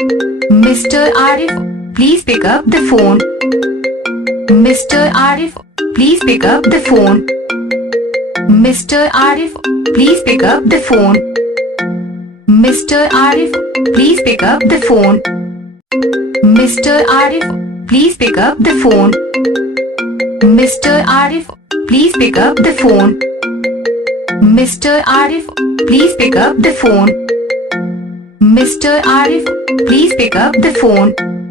Mr. Arif, please pick up the phone. Mr. Arif, please pick up the phone. Mr. Arif, please pick up the phone. Mr. Arif, please pick up the phone. Mr. Arif, please pick up the phone. Mr. Arif, please pick up the phone. Mr. Arif, please pick up the phone. Mr. Arif, please pick up the phone.